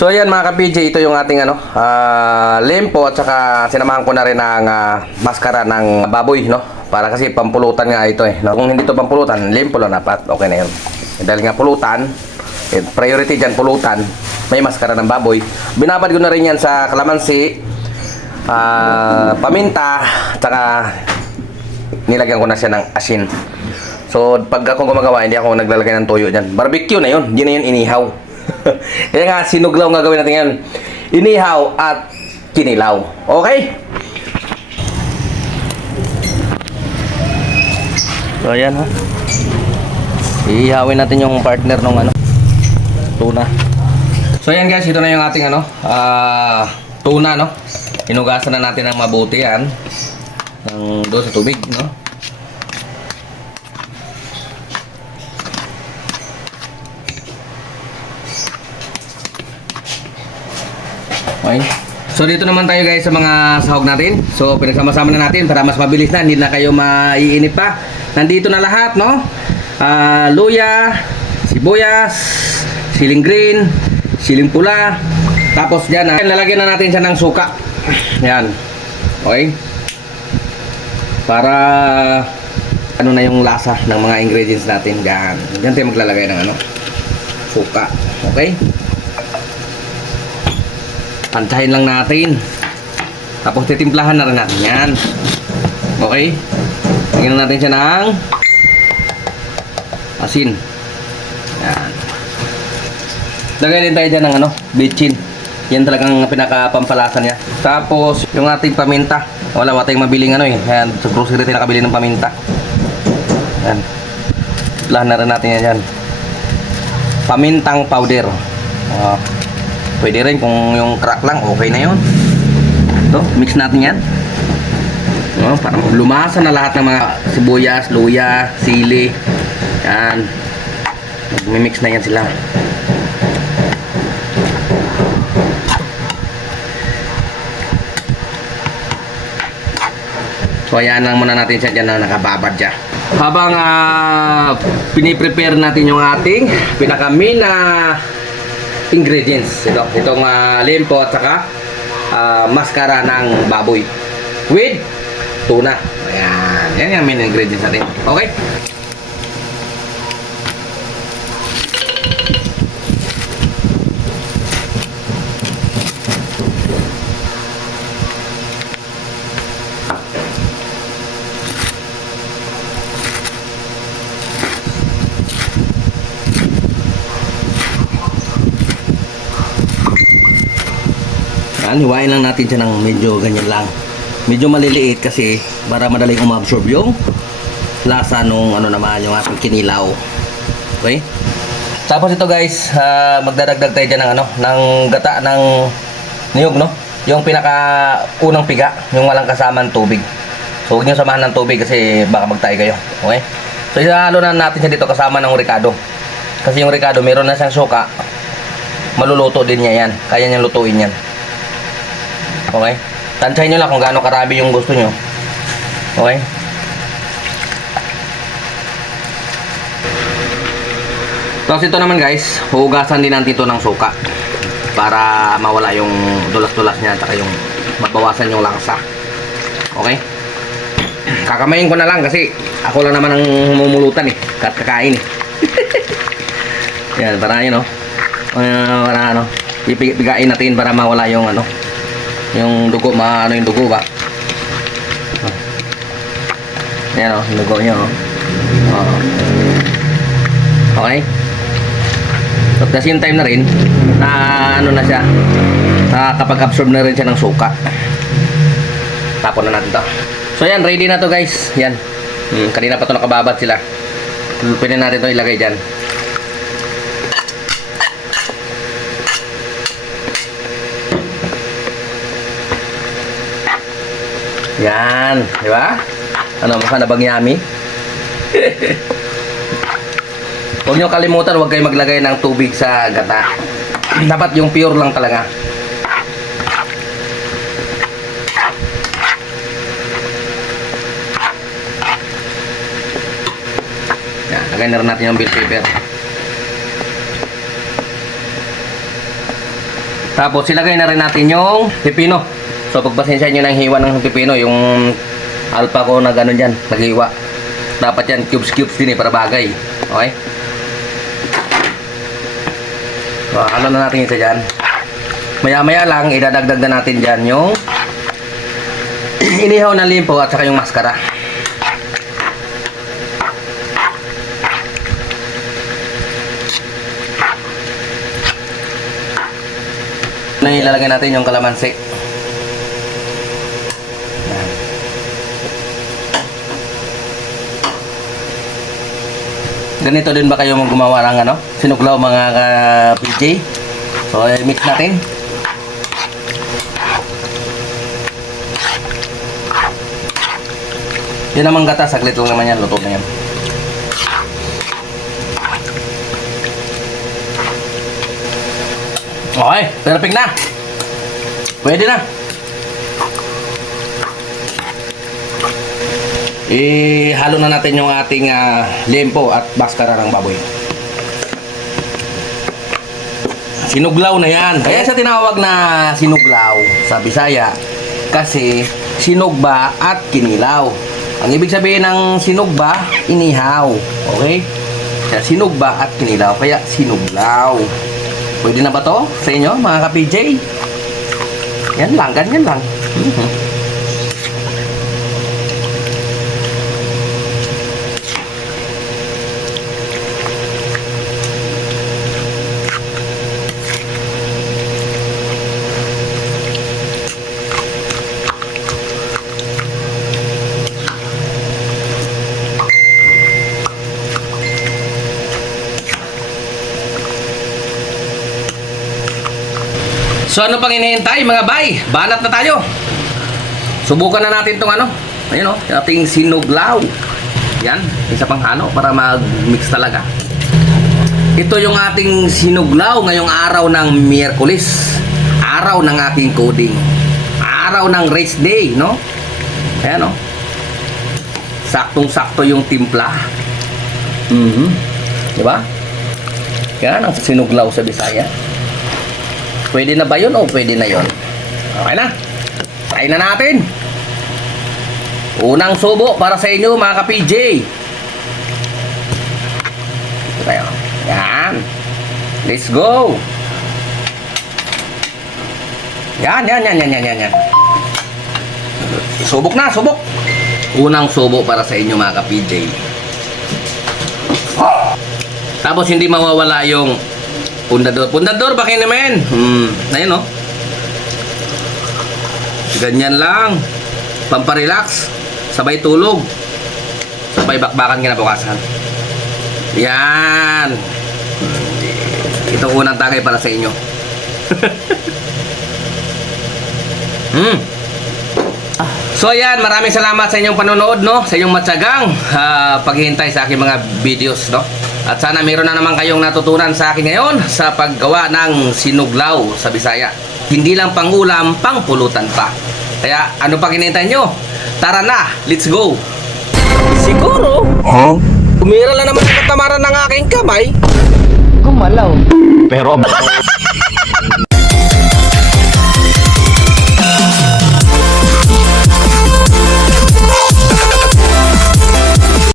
So ayan mga ka-PJ, ito yung ating lempo at saka sinamahan ko na rin ng maskara ng baboy, no? Para kasi pampulutan nga ito eh. No? Kung hindi to pampulutan, lempo lang dapat, okay na yun. Dahil nga pulutan, priority dyan pulutan, may maskara ng baboy. Binabad ko na rin yan sa kalamansi, paminta, at saka nilagyan ko na siya ng asin. So pag ako gumagawa, hindi ako naglalagay ng toyo dyan. Barbecue na yun, hindi na yun inihaw. Kaya nga, sinuglaw nga gawin natin yan. Inihaw at kinilaw. Okay? So, ayan ha. Ihawin natin yung partner ng tuna. So, ayan guys, ito na yung ating tuna, no? Hinugasan na natin ng mabuti yan. Doon sa tubig, no? Okay. So dito naman tayo guys sa mga sahog natin. So pinagsama-sama na natin para mas mabilis na, hindi na kayo maiinip pa. Nandito na lahat, no? Luya, sibuyas, siling green, siling pula. Tapos diyan, lalagyan na natin siya ng suka. Yan. Okay? Para ano na yung lasa ng mga ingredients natin diyan. Diyan tayo maglalagay ng suka. Okay? Pantahin lang natin. Tapos titimplahan na rin natin yan. Okay? Lagyan natin siya ng asin. Yan. Lagay din tayo dyan ng bitchin. Yan talagang pinakapampalasa niya. Tapos yung ating paminta. Wala tayong mabiling Yan, sa grocery tayo nakabili ng paminta. Yan. Timplahan na rin natin yan dyan. Pamintang powder. Pwede rin kung yung crack lang, okay na yun. Ito, mix natin yan. Para lumasa na lahat ng mga sibuyas, luya, sili. Yan. Mag-mix na yan sila. So, ayan lang muna natin siya dyan na nakababad siya. Habang piniprepare natin yung ating pinaka-main ingredients, itong lempo at saka maskara ng baboy with tuna. Ayan, yan yung main ingredients natin. Okay? Hiwain lang natin siya ng medyo ganyan lang. Medyo maliliit kasi para madaling umabsorb yung lasa nung naman yung ating kinilaw. Okay? Tapos ito guys, magdadagdag tayo dyan ng gata ng niyog, no? Yung pinaka unang piga, yung walang kasamang tubig. So huwag nyo samahan ng tubig kasi baka magtayo kayo. Okay? So isahalo na natin siya dito kasama ng ricado. Kasi yung ricado meron na siyang suka. Maluluto din niya yan. Kaya niyang lutuin yan. Okay? Tansyahin nyo lang kung gaano karami yung gusto nyo. Okay? Tapos ito naman guys, hugasan din natin ito ng suka para mawala yung dulas-dulas niya at yung mabawasan yung langsa. Okay? Kakamayin ko na lang kasi ako lang naman ang humumulutan kakain Yan, para yun para ipigain natin para mawala yung yung dugo, yung dugo ba? Yan yung dugo nyo. Okay? So, at the same time na rin, na na siya, nakakapag-absorb na rin siya ng suka. Tapon na natin to. So yan, ready na to guys. Yan. Kanina pa to nakababad sila. Pwede natin to ilagay dyan. Yan, di ba? Mukha na bang yummy? Huwag nyo kalimutan, huwag kayo maglagay ng tubig sa gata. Dapat yung pure lang talaga. Yan, lagay na rin natin yung bell pepper. Tapos ilagay na rin natin yung pipino. So pagpasensya nyo ng hiwa ng pipino, yung alpha ko na gano'n dyan, naghiwa. Dapat yan cubes din para bagay. Okay? So halo na natin isa dyan. Maya maya lang idadagdag na natin dyan yung inihaw na limpo at saka yung maskara. Na ilalagay natin yung kalamansi. Ganito din ba kayo gumawa ng ano? Sinuglaw mga PJ? So mix natin. Yan naman gata, saglit lang naman yan, luto na yan. Okay, perfect na. Pwede na. Ihalo na natin yung ating lempo at maskara ng baboy. Sinuglaw na yan. Kaya siya tinawag na sinuglaw sa Bisaya kasi sinugba at kinilaw. Ang ibig sabihin ng sinugba, inihaw. Okay? Kaya sinugba at kinilaw. Kaya sinuglaw. Pwede na ba to sa inyo, mga ka-PJ? Yan lang, ganyan lang. So ano pang hinihintay mga bay? Banat na tayo. Subukan na natin tong ano. Ayun o, ating sinuglaw. Yan, isa pang halo para mag-mix talaga. Ito yung ating sinuglaw ngayong araw ng Miyerkules. Araw ng aking coding. Araw ng race day, no? Ayan o. Saktong-sakto yung timpla. Diba? Yan ang sinuglaw sa Bisaya. Pwede na ba yun o pwede na yun? Okay na. Try na natin. Unang subo para sa inyo mga ka-PJ. Ito tayo. Yan. Let's go. Yan. Subok na, subok. Unang subo para sa inyo mga ka-PJ. Tapos hindi mawawala yung pundador, bakit naman? Ayun o. Ganyan lang. Pamparelax. Sabay tulog. Sabay bakbakan kinabukasan. Yan. Ito unang tagay para sa inyo. So yan, maraming salamat sa inyong panonood, no? Sa inyong matyagang paghihintay sa aking mga videos, no? At sana meron na naman kayong natutunan sa akin ngayon sa paggawa ng sinuglaw sa Bisaya. Hindi lang pangulam, pangpulutan pa. Kaya ano pang hinihintay nyo? Tara na, let's go! Siguro, umira lang naman ang katamaran ng aking kamay. Gumalaw. Pero